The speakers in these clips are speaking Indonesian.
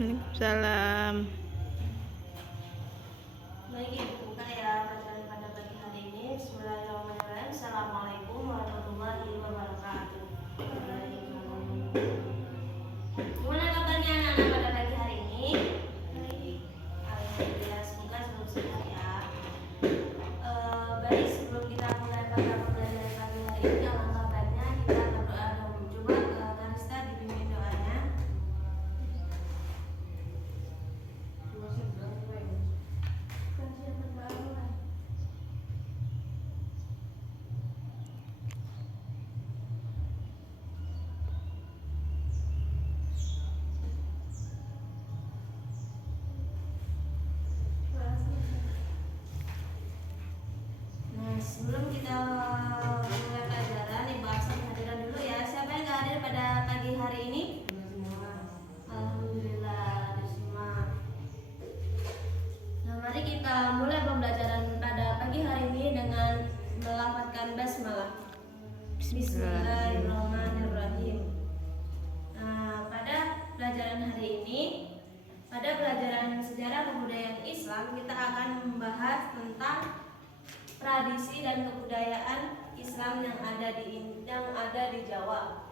Waalaikumsalam. Baik, Ibu buka ya pelajaran pada pagi hari ini. Bismillahirrahmanirrahim. Assalamualaikum warahmatullahi wabarakatuh. Gimana kabarnya anak-anak pada pagi hari ini? Baik. Alhamdulillah, semoga selalu sehat ya. Baik, sebelum kita mulai pada pembelajaran pagi hari ini, alangkah baiknya kita berdoa dahulu. Coba Karista dipimpin doanya. Nah, sebelum kita mulai pelajaran, Ibu absen kehadiran dulu ya. Siapa yang nggak hadir pada pagi hari ini? Alhamdulillah, ada semua. Nah, mari kita mulai pembelajaran pada pagi hari ini dengan melafazkan basmalah. Bismillahirrahmanirrahim. Nah, pada pelajaran hari ini, pada pelajaran sejarah kebudayaan Islam, kita akan membahas tentang tradisi dan kebudayaan Islam yang ada di Jawa.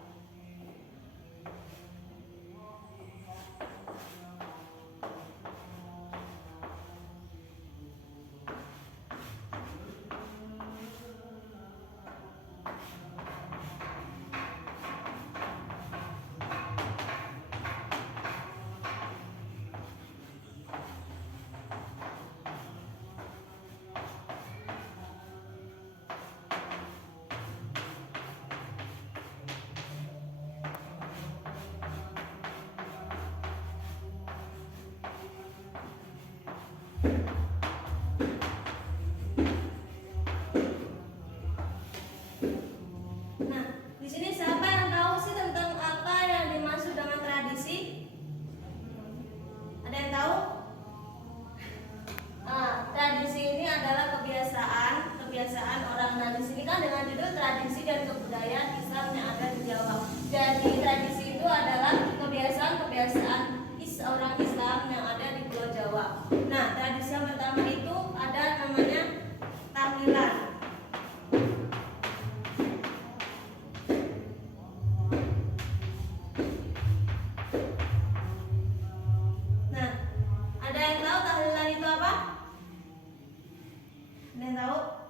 Nah, di sini siapa yang tahu sih tentang apa yang dimaksud dengan tradisi? Ada yang tahu? Tradisi ini adalah kebiasaan orang. Nah, di sini kan dengan judul tradisi dan kebudayaan Islam yang ada di Jawa. Jadi tradisi itu adalah kebiasaan orang Islam yang ada di Pulau Jawa. Nah, tradisi yang pertama itu ada namanya tahlilan. Nah, ada yang tahu tahlilan itu apa? Ada yang tahu?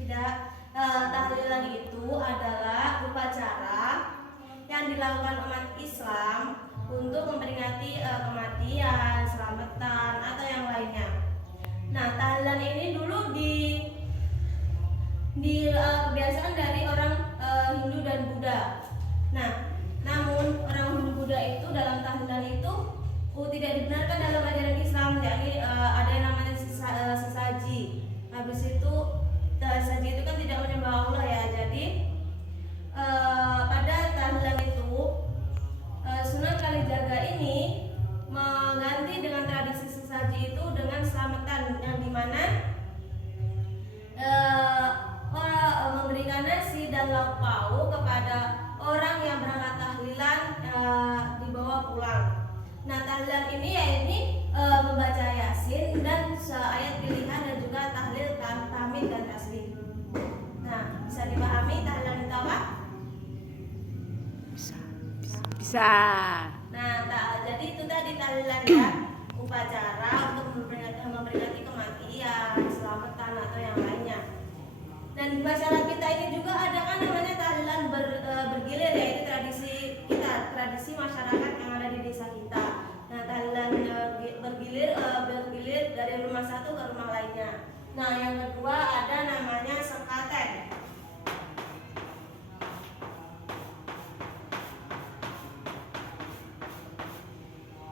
Tidak. Tahlilan itu adalah upacara yang dilakukan umat Islam untuk memperingati kematian, selamatan, atau yang lainnya. Nah, tahlilan ini dulu kebiasaan dari orang Hindu dan Buddha. Nah, namun orang Hindu Buddha itu dalam tahlilan itu tidak dibenarkan dalam ajaran Islam, yakni ada yang namanya sesaji. Habis itu sesaji itu kan tidak menyembah Allah ya. Jadi pada tahlilan itu Sunan Kalijaga ini mengganti dengan tradisi sesaji itu dengan selamatan, yang dimana orang memberikan nasi dan lauk pauk kepada orang yang berangkat tahlilan dibawa pulang. Nah, tahlilan ini yaitu membaca Yasin dan seayat pilihan dan juga tahlil, tahmid dan tasbih. Nah, bisa dipahami tahlilan itu apa? Bisa. Nah, jadi itu tadi tahlilan ya, upacara untuk memperingati kematian, selamatan atau yang lainnya. Dan di masyarakat kita ini juga ada kan namanya tahlilan bergilir, yaitu tradisi masyarakat yang ada di desa kita. Nah, tahlilan bergilir dari rumah satu ke rumah lainnya. Nah, yang kedua ada namanya sekaten.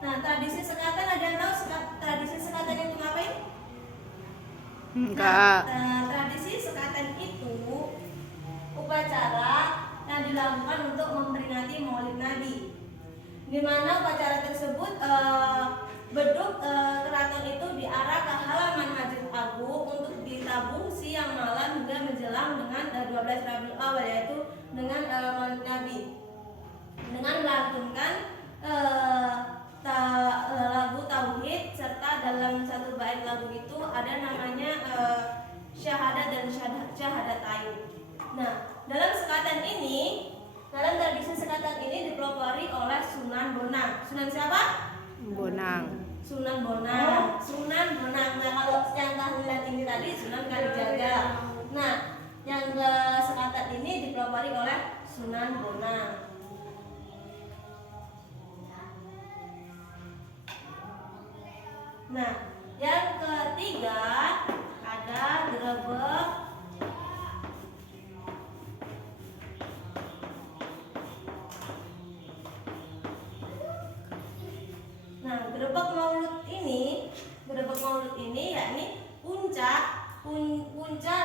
Nah, tradisi sekaten, ada yang tahu tradisi sekaten itu ngapain? Enggak. Nah, tradisi sekaten itu upacara yang dilakukan untuk memperingati Maulid Nabi, di mana upacara tersebut beduk keraton itu diarah ke halaman Masjid Agung untuk ditabung siang malam hingga menjelang dengan 12 Rabiul Awal, yaitu dengan Maulid Nabi, dengan melantunkan ini, dalam tradisi sekatan ini dipelopori oleh Sunan Bonang. Sunan siapa? Bonang. Sunan Bonang. Sunan Bonang. Nah, kalau yang tahlilan ini tadi Sunan Kalijaga. Nah, yang ke sekatan ini dipelopori oleh Sunan Bonang. Nah, yang ketiga ada Grebek Maulud ini yakni puncak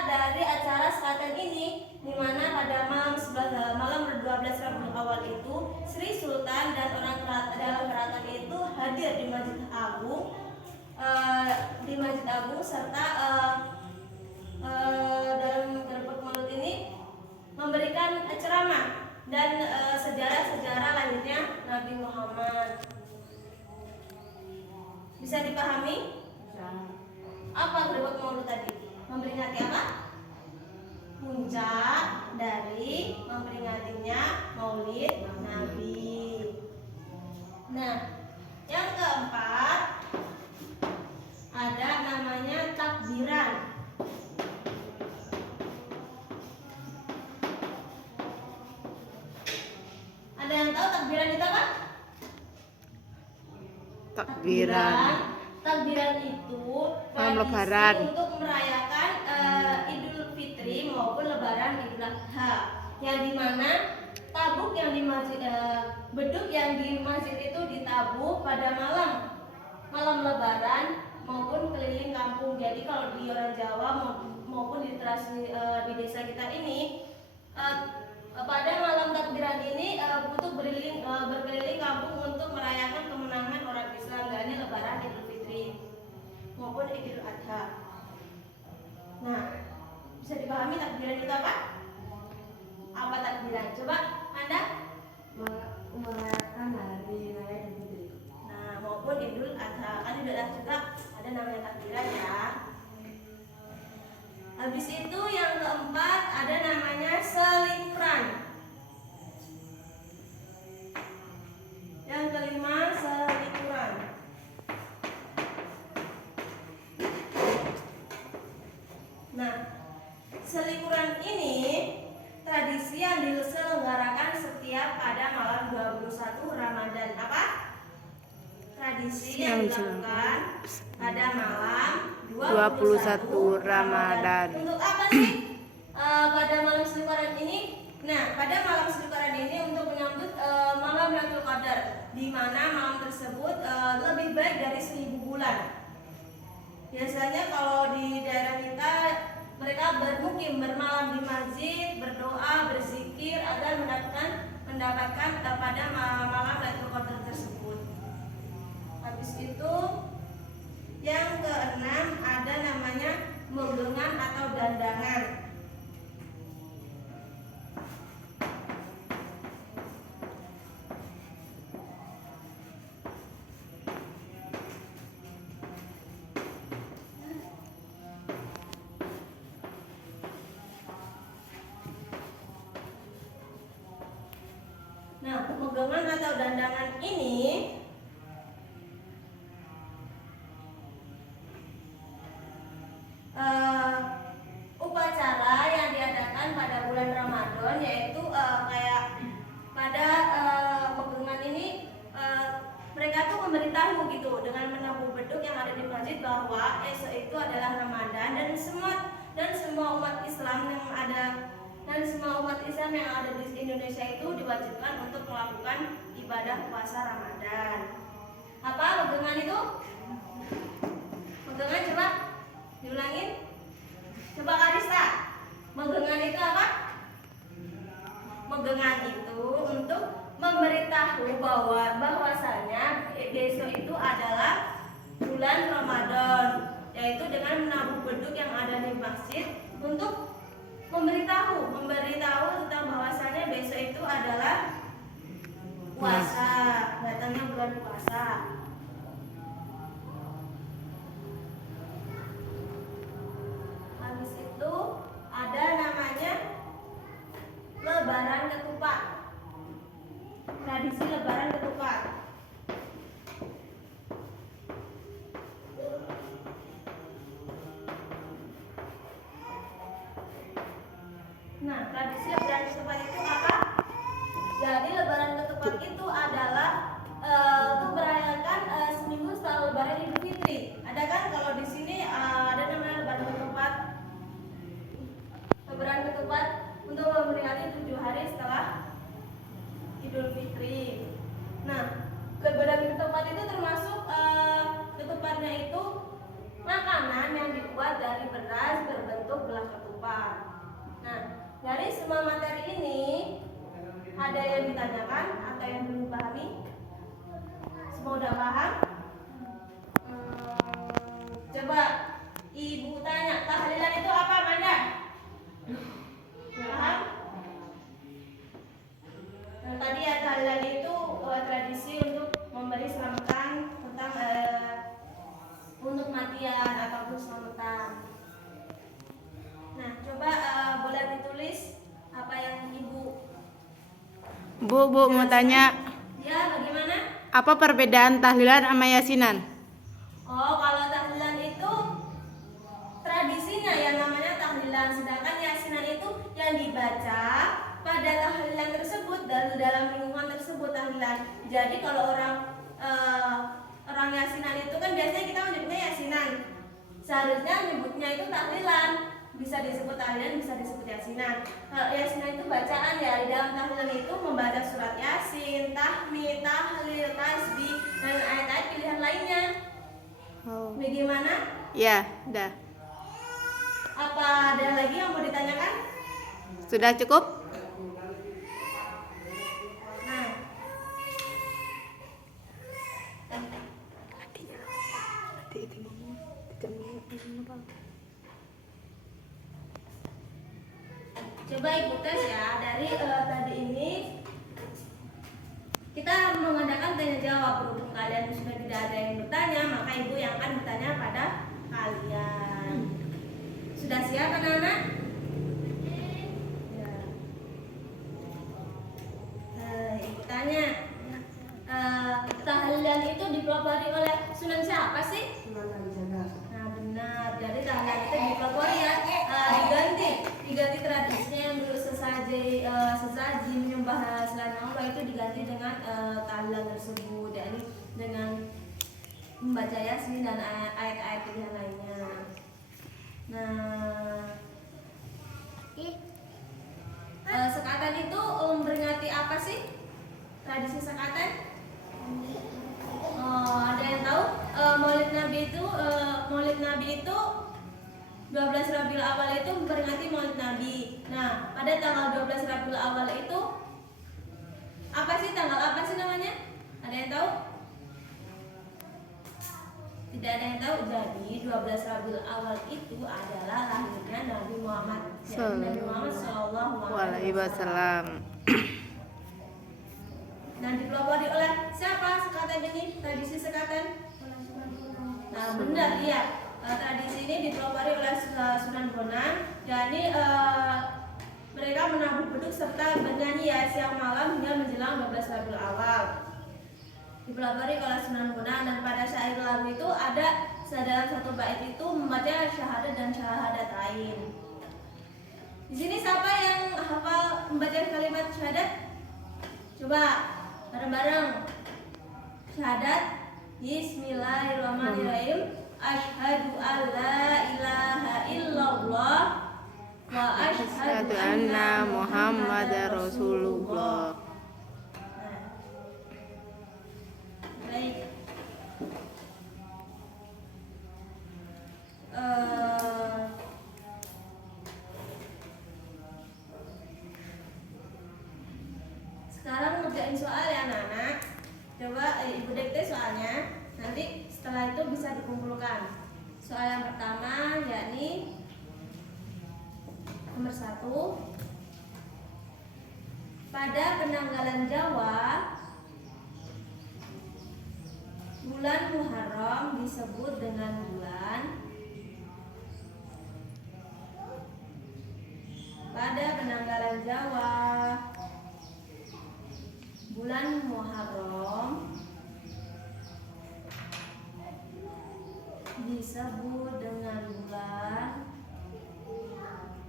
dari acara sekatan ini, di mana pada malam 12 Rabiul Awal itu Sri Sultan dan orang dalam keraton itu hadir di Masjid Agung serta dalam Grebek Maulud ini memberikan ceramah dan sejarah-sejarah lahirnya Nabi Muhammad. Bisa dipahami? Apa Grebek Maulud tadi? Memperingati apa? Puncak dari memperingatinya Maulid Nabi. Nah, yang keempat ada namanya takbiran. Ada yang tahu takbiran itu apa? Takbiran itu Lebaran untuk merayakan Idul Fitri maupun Lebaran Idul Adha, yang dimana beduk yang di masjid itu ditabuh pada malam Lebaran maupun keliling kampung. Jadi kalau di orang Jawa maupun di desa kita ini pada malam takbiran ini untuk berkeliling kampung untuk merayakan kemenangan orang Islam, yakni Lebaran Idul Fitri maupun Idul Adha. Nah, bisa dipahami takbiran itu apa? Apa takbiran? Coba Anda merayakan hari raya Idul Fitri. Nah, maupun Idul Adha. Kan juga ada namanya takbiran ya. Habis itu yang keempat ada namanya selikuran. Yang kelima selikuran. Nah, selikuran ini tradisi yang diselenggarakan setiap pada malam 21 Ramadan. Apa? Tradisi yang dilakukan pada malam 21 Ramadan. Untuk apa sih pada malam selikuran ini? Nah, pada malam selikuran ini untuk menyambut malam Lailatul Qadar, di mana malam tersebut lebih baik dari 1000 bulan. Biasanya kalau di daerah kita mereka bermukim bermalam di masjid, berdoa, berzikir agar mendapatkan pada malam Lailatul Qadar tersebut. Habis itu yang keenam ada namanya megengan atau dandangan. Nah, megengan atau dandangan ini upacara yang diadakan pada bulan Ramadan, yaitu kayak pada megengan ini mereka tuh memberitahu gitu dengan menabuh beduk yang ada di masjid bahwa esok itu adalah Ramadan, dan semua umat Islam yang ada di Indonesia itu diwajibkan untuk melakukan ibadah puasa Ramadan. Apa megengan itu? Megengan coba diulangin. Coba Karista. Megengan itu apa? Megengan itu untuk memberitahu bahwasanya besok itu adalah bulan Ramadan, yaitu dengan menabuh beduk yang ada di masjid untuk memberitahu tentang bahwasanya besok itu adalah puasa, datangnya bulan puasa. Habis itu ada namanya Lebaran lebaran ketupat. Nah, tradisi lebaran ketupat itu apa? Jadi lebaran ketupat itu adalah untuk merayakan seminggu setelah lebaran Idul Fitri. Ada kan kalau di sini ada namanya lebaran ketupat. Lebaran ketupat untuk memperingati 7 hari setelah Idul Fitri. Nah, lebaran ketupat itu termasuk ketupatnya itu makanan yang dibuat dari beras berbentuk belah ketupat. Nah, dari semua materi ini ada yang ditanyakan atau yang belum pahami? Semua udah paham? Coba ibu tanya, tahlilan itu apa, Manda? Paham? Nah, tadi ya tahlilan itu tradisi untuk memberi selamatan tentang untuk kematian ataupun selamatan. Nah, coba boleh ditulis apa yang ibu. Bu mau tanya, Ya, bagaimana? apa perbedaan tahlilan sama yasinan? Oh, kalau tahlilan itu tradisinya yang namanya tahlilan, sedangkan yasinan itu yang dibaca pada tahlilan tersebut dan dalam lingkungan tersebut tahlilan. Jadi kalau orang yasinan itu kan biasanya kita menyebutnya yasinan. Seharusnya menyebutnya itu tahlilan. Bisa disebut tahlilan, bisa disebut yasinan. Kalau yasinan itu bacaan ya, di dalam tahlilan itu membaca surat yasin, tahmid, tahlil, tasbih, dan ayat-ayat pilihan lainnya. Oh. Bagaimana? Ya, dah. Apa ada lagi yang mau ditanyakan? Sudah cukup? Nah, coba ibu tes ya. Dari tadi ini kita mengadakan tanya jawab. Berhubung kalian sudah tidak ada yang bertanya, maka ibu yang akan bertanya pada kalian. Sudah siap anak-anak? Ya. Ibu tanya, tahlilan itu dipelopori oleh Sunan siapa sih? Nah, benar. Jadi tahlilan itu dipelopori ya, diganti tradisinya yang dulu sesaji menyembah selain Allah itu diganti dengan tahlilan tersebut, yakni dengan membaca yasin dan ayat-ayat pilihan lainnya. Nah, sekatan itu memperingati apa sih? Tradisi sekatan? Ada yang tahu? Maulid Nabi itu 12 Rabiul Awal itu memperingati Maulid Nabi. Nah, pada tanggal 12 Rabiul Awal itu tanggal apa sih namanya? Ada yang tahu? Tidak ada yang tahu. Jadi 12 Rabiul Awal itu adalah lahirnya Nabi Muhammad. Nabi Muhammad Shallallahu Alaihi Wasallam. Nah, dipelopori oleh siapa sekatan ini? Tradisi sekatan? Nah, benar, iya. Tradisi ini dipelopori oleh Sunan Bonang. Jadi mereka menabuh beduk serta bernyanyi ya siang malam hingga menjelang 12 Rabiul Awal. Dipelopori oleh Sunan Bonang, dan pada syair lagu itu ada dalam satu bait itu membaca syahadat dan syahadatain. Di sini siapa yang hafal membaca kalimat syahadat? Coba bareng-bareng. Syahadat. Bismillahirrahmanirrahim. Asyhadu an la ilaha illallah wa asyhadu anna Muhammadar Rasulullah. Baik. Sekarang ngerjain soal ya anak-anak. Coba ibu dikte soalnya. Nanti setelah itu bisa dikumpulkan. Soal yang pertama yakni nomor 1. Pada penanggalan Jawa, bulan Muharram disebut dengan bulan. Pada penanggalan Jawa, bulan Muharram Muharram disebut dengan bulan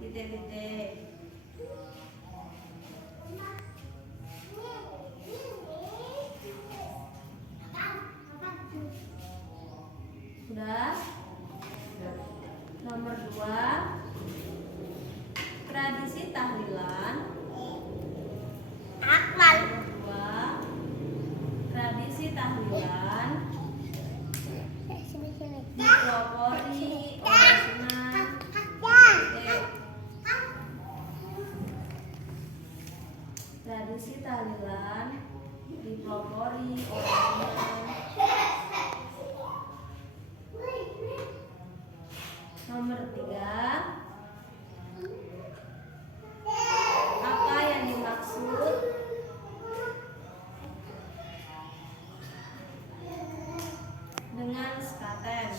titik-titik. Sudah? Nomor 2, tradisi tahlilan. Nomor 2, tradisi tahlilan dipelopori oleh Sunan. Tradisi tahlilan dipelopori oleh Sunan. Nomor 3, apa yang dimaksud dengan sekaten?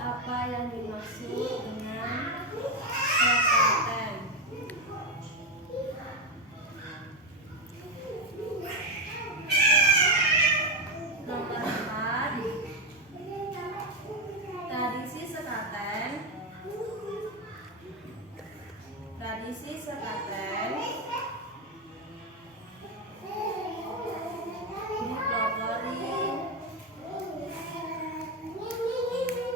Apa yang dimaksud dengan sekaten? Nomor 4, tradisi sekaten. Tradisi sekaten dipelopori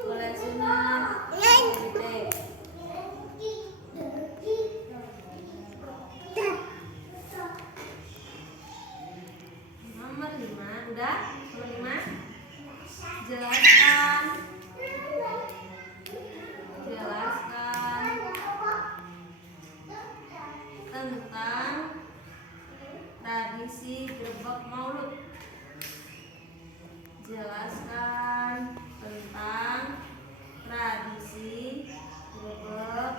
oleh Sunan Titik. Nomor 5, udah? Nomor 5, jelaskan tentang tradisi Grebek Maulud. Jelaskan tentang tradisi Grebek Maulud.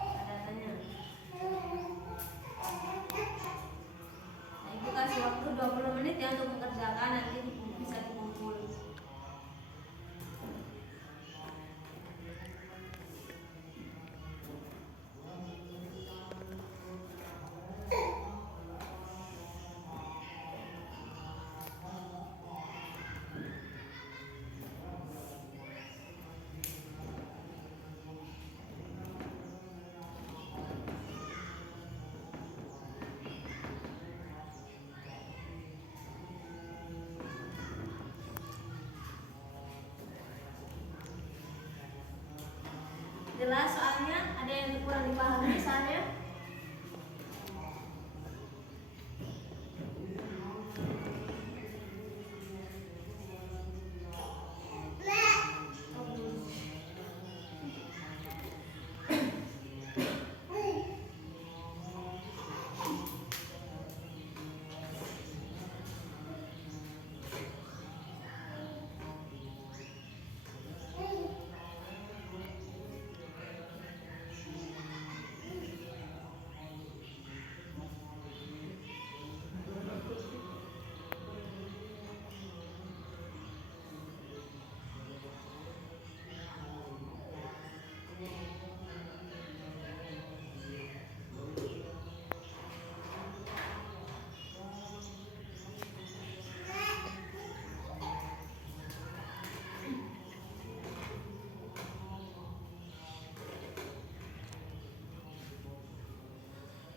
Ada tanya. Nah, ibu kasih waktu 20 menit ya untuk mengerjakan, nanti bisa dikumpul. Jelas soalnya? Ada yang kurang dipahami soalnya?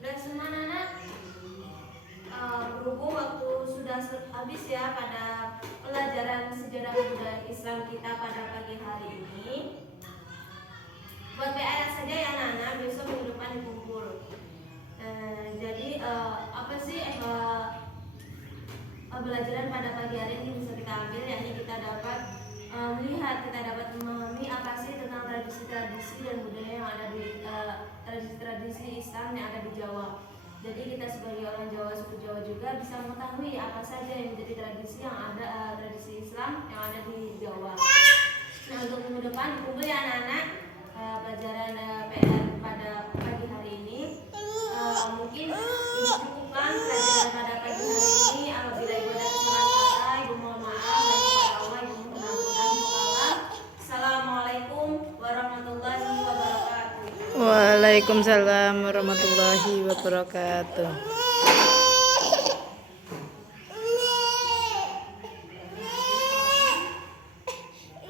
Dan semua anak berhubung waktu sudah habis ya pada pelajaran sejarah budaya Islam kita pada pagi hari ini. Buat PA saja ya anak-anak, besok minggu depan dikumpul. Jadi apa sih pelajaran pada pagi hari ini bisa kita ambil, yakni kita dapat melihat, kita dapat memahami apa sih tentang tradisi-tradisi dan budaya yang ada di tradisi-tradisi Islam yang ada di Jawa. Jadi kita sebagai orang Jawa, suku Jawa juga bisa mengetahui apa saja yang menjadi tradisi yang ada, tradisi Islam yang ada di Jawa. Nah, untuk minggu depan dikumpul ya anak-anak, pelajaran PR pada pagi hari ini. Mungkin ini cukupkan pelajaran pada pagi hari ini. Apabila ibu ada kesalahan kata, ibu mohon maaf, dan kepada Allah ibu mohon ampunan. Assalamualaikum warahmatullahi Waalaikumsalam warahmatullahi wabarakatuh.